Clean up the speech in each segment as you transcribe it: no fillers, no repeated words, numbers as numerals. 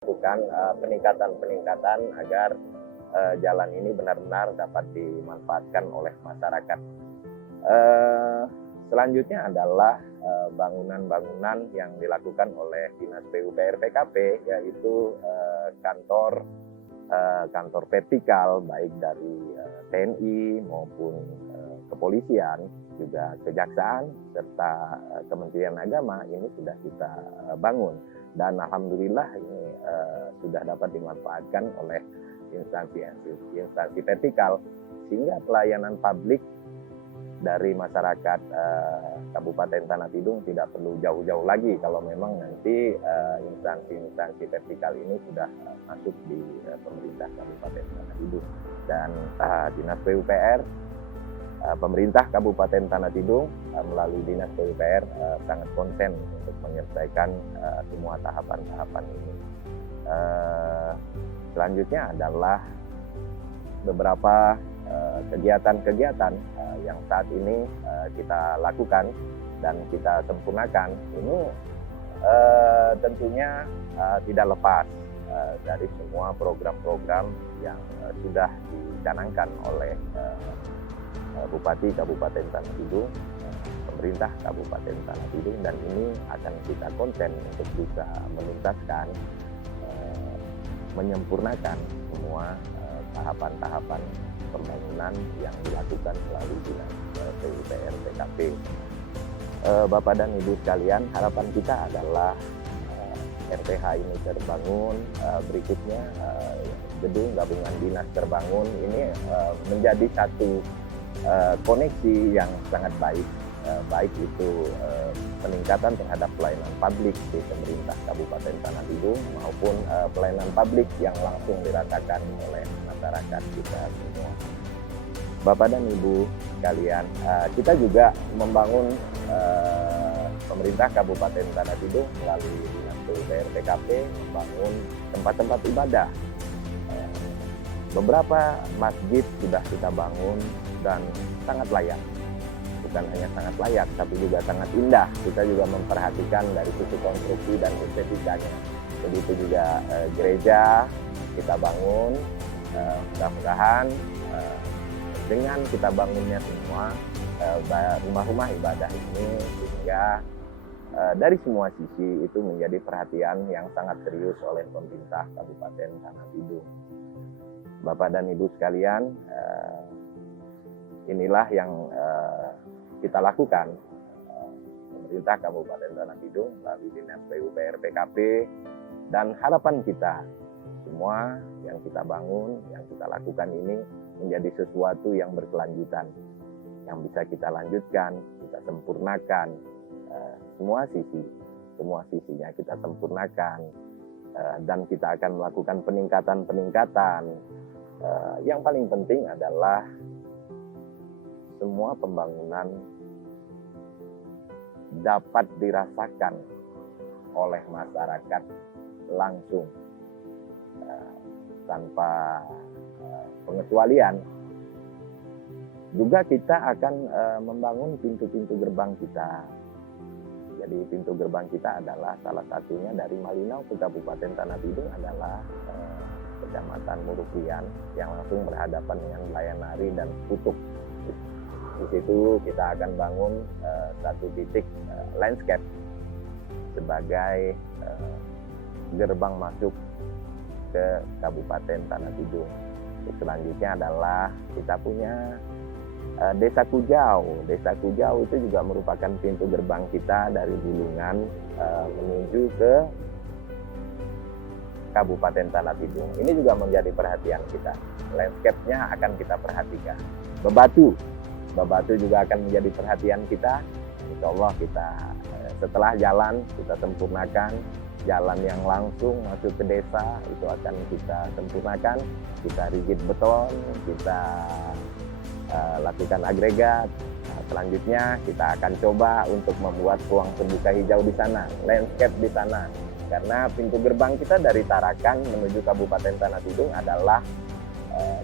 Lakukan peningkatan-peningkatan agar jalan ini benar-benar dapat dimanfaatkan oleh masyarakat. Selanjutnya adalah bangunan-bangunan yang dilakukan oleh Dinas PUPR PKP, yaitu kantor vertikal baik dari TNI maupun kepolisian, juga kejaksaan serta Kementerian Agama ini sudah kita bangun, dan alhamdulillah ini sudah dapat dimanfaatkan oleh instansi vertikal, sehingga pelayanan publik dari masyarakat Kabupaten Tanah Tidung tidak perlu jauh-jauh lagi kalau memang nanti instansi vertikal ini sudah masuk di pemerintah Kabupaten Tanah Tidung. Dan Dinas PUPR, pemerintah Kabupaten Tanah Tidung melalui Dinas PUPR sangat konsen untuk menyelesaikan semua tahapan-tahapan ini. Selanjutnya adalah beberapa kegiatan-kegiatan yang saat ini kita lakukan dan kita sempurnakan. Ini tentunya tidak lepas dari semua program-program yang sudah dicanangkan oleh Bupati Kabupaten Tanah Tidung, pemerintah Kabupaten Tanah Tidung, dan ini akan kita konsen untuk bisa menuntaskan, menyempurnakan semua tahapan-tahapan pembangunan yang dilakukan melalui Dinas PUPR PKP. Bapak dan Ibu sekalian, harapan kita adalah RPH ini terbangun, berikutnya gedung gabungan dinas terbangun, ini menjadi satu koneksi yang sangat baik, baik itu peningkatan terhadap pelayanan publik di pemerintah Kabupaten Tanah Tidung maupun pelayanan publik yang langsung dirasakan oleh masyarakat kita semua. Bapak dan Ibu sekalian, kita juga membangun pemerintah Kabupaten Tanah Tidung melalui Dinas PUPR PKP membangun tempat-tempat ibadah. Beberapa masjid sudah kita bangun dan sangat layak. Bukan hanya sangat layak, tapi juga sangat indah. Kita juga memperhatikan dari sisi konstruksi dan estetikanya. Begitu juga gereja kita bangun, mudah-mudahan dengan kita bangunnya semua rumah-rumah ibadah ini, sehingga dari semua sisi itu menjadi perhatian yang sangat serius oleh pemerintah Kabupaten Tanah Tidung. Bapak dan Ibu sekalian, inilah yang kita lakukan, pemerintah Kabupaten Tanah Tidung melalui Dinas PUPR PKP, dan harapan kita semua yang kita bangun, yang kita lakukan ini menjadi sesuatu yang berkelanjutan, yang bisa kita lanjutkan, kita sempurnakan, semua sisinya kita sempurnakan, dan kita akan melakukan peningkatan. Yang paling penting adalah semua pembangunan dapat dirasakan oleh masyarakat langsung, tanpa pengecualian. Juga kita akan membangun pintu-pintu gerbang kita. Jadi pintu gerbang kita adalah salah satunya dari Malinau ke Kabupaten Tanah Tidung adalah Kecamatan Murupian yang langsung berhadapan dengan Layanari dan Kutuk. Di situ kita akan bangun satu titik landscape sebagai gerbang masuk ke Kabupaten Tanah Tidung. Selanjutnya adalah kita punya Desa Kujau. Desa Kujau itu juga merupakan pintu gerbang kita dari Bulungan menuju ke Kabupaten Tanah Tidung. Ini juga menjadi perhatian kita. Landscape-nya akan kita perhatikan. Bebatu juga akan menjadi perhatian kita. Insya Allah kita setelah jalan kita sempurnakan. Jalan yang langsung masuk ke desa itu akan kita sempurnakan. Kita rigid beton, kita lakukan agregat. Selanjutnya kita akan coba untuk membuat ruang terbuka hijau di sana, landscape di sana. Karena pintu gerbang kita dari Tarakan menuju Kabupaten Tanah Tidung adalah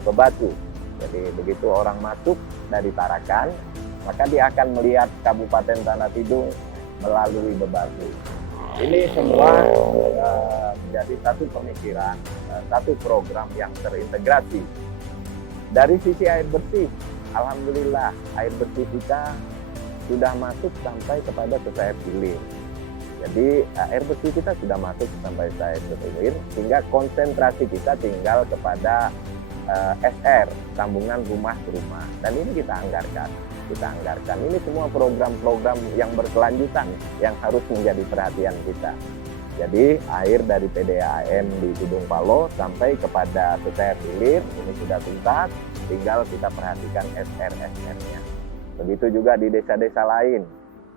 bebatu. Jadi begitu orang masuk dari Tarakan, maka dia akan melihat Kabupaten Tanah Tidung melalui bebatu. Ini semua menjadi satu pemikiran, satu program yang terintegrasi. Dari sisi air bersih, alhamdulillah air bersih kita sudah masuk sampai kepada sesaat hilir. Jadi air bersih kita sudah masuk sampai sesaat hilir, sehingga konsentrasi kita tinggal kepada SR, sambungan rumah ke rumah. Dan ini kita anggarkan. Ini semua program-program yang berkelanjutan yang harus menjadi perhatian kita. Jadi air dari PDAM di Tidung Paloh sampai kepada sesaat hilir ini sudah tuntas, tinggal kita perhatikan SR-SR-nya. Begitu juga di desa-desa lain.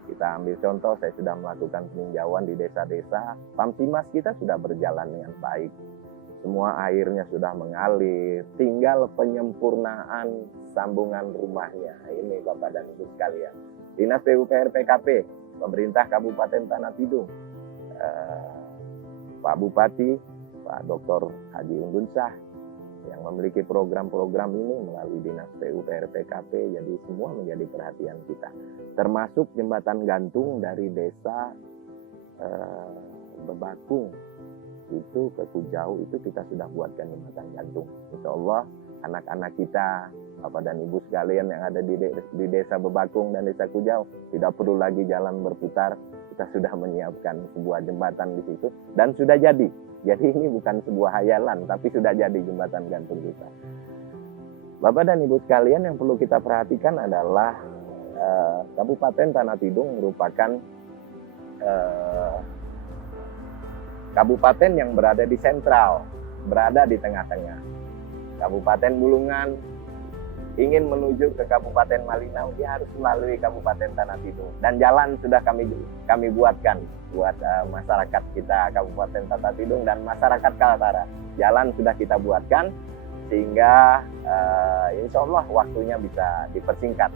Kita ambil contoh, saya sudah melakukan peninjauan di desa-desa, Pamtimas kita sudah berjalan dengan baik. Semua airnya sudah mengalir, tinggal penyempurnaan sambungan rumahnya. Ini Bapak dan Ibu sekalian. Dinas PUPR PKP, pemerintah Kabupaten Tanah Tidung, Pak Bupati, Pak Dr. Haji Unggunsah, yang memiliki program-program ini melalui Dinas PUPR PKP, jadi semua menjadi perhatian kita. Termasuk jembatan gantung dari desa Bebakung itu ke Kujau, itu kita sudah buatkan jembatan gantung. Insya Allah anak-anak kita, Bapak dan Ibu sekalian yang ada di desa Bebakung dan desa Kujau tidak perlu lagi jalan berputar. Kita sudah menyiapkan sebuah jembatan di situ dan sudah jadi. Jadi ini bukan sebuah hayalan, tapi sudah jadi jembatan gantung kita. Bapak dan Ibu sekalian, yang perlu kita perhatikan adalah Kabupaten Tanah Tidung merupakan kabupaten yang berada di sentral, berada di tengah-tengah. Kabupaten Bulungan ingin menuju ke Kabupaten Malinau, dia harus melalui Kabupaten Tanah Tidung. Dan jalan sudah kami buatkan buat masyarakat kita Kabupaten Tanah Tidung dan masyarakat Kaltara. Jalan sudah kita buatkan sehingga insya Allah waktunya bisa dipersingkat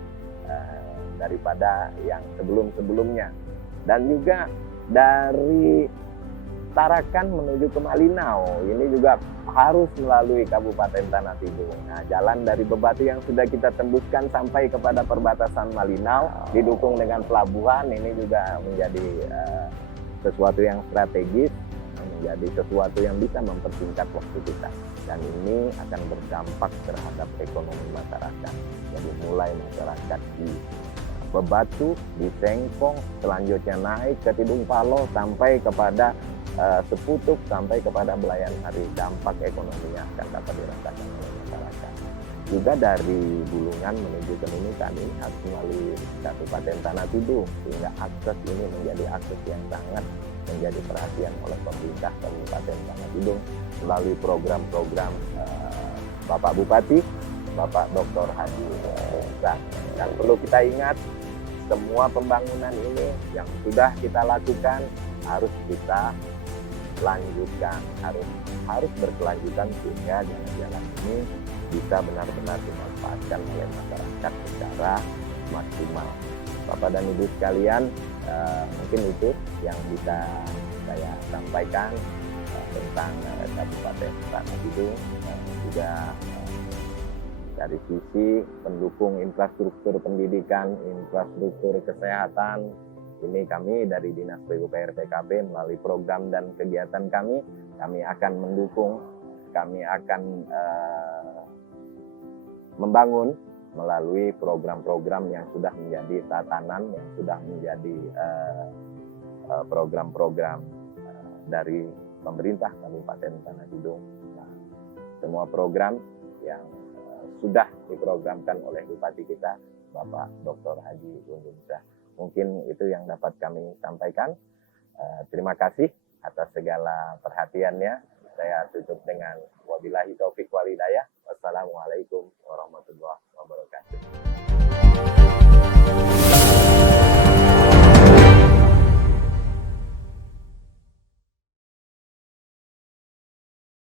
daripada yang sebelum-sebelumnya. Dan juga dari Tarakan menuju ke Malinau, ini juga harus melalui Kabupaten Tanah Tidung. Nah, jalan dari Bebatu yang sudah kita tembuskan sampai kepada perbatasan Malinau, didukung dengan pelabuhan, ini juga menjadi sesuatu yang strategis, menjadi sesuatu yang bisa mempersingkat waktu kita. Dan ini akan berdampak terhadap ekonomi masyarakat. Jadi mulai masyarakat di Bebatu, di Sengkong, selanjutnya naik ke Tidung Paloh sampai kepada Seputuk sampai kepada Belayan Hari, dampak ekonominya akan dapat dirasakan oleh masyarakat. Juga dari Bulungan menuju ke Nunukan ini harus melalui Kabupaten Tanah Tidung, sehingga akses ini menjadi akses yang sangat menjadi perhatian oleh pemerintah Kabupaten Tanah Tidung melalui program-program Bapak Bupati, Bapak Dr. Haji Unggunsah. Dan perlu kita ingat, semua pembangunan ini yang sudah kita lakukan harus kita lanjutkan, harus berkelanjutan sehingga jalan-jalan ini bisa benar-benar dimanfaatkan oleh masyarakat secara maksimal. Bapak dan Ibu sekalian, mungkin itu yang bisa saya sampaikan tentang Kabupaten Tanah Tidung. Juga dari sisi pendukung infrastruktur pendidikan, infrastruktur kesehatan, ini kami dari Dinas PUPR PKP melalui program dan kegiatan kami akan mendukung, kami akan membangun melalui program-program yang sudah menjadi tatanan, yang sudah menjadi program-program dari pemerintah Kabupaten Tanah Tidung. Nah, semua program yang sudah diprogramkan oleh Bupati kita, Bapak Dr. Haji Unggunsah. Mungkin itu yang dapat kami sampaikan. Terima kasih atas segala perhatiannya. Saya tutup dengan wabillahi taufik wal hidayah. Wassalamualaikum warahmatullahi wabarakatuh.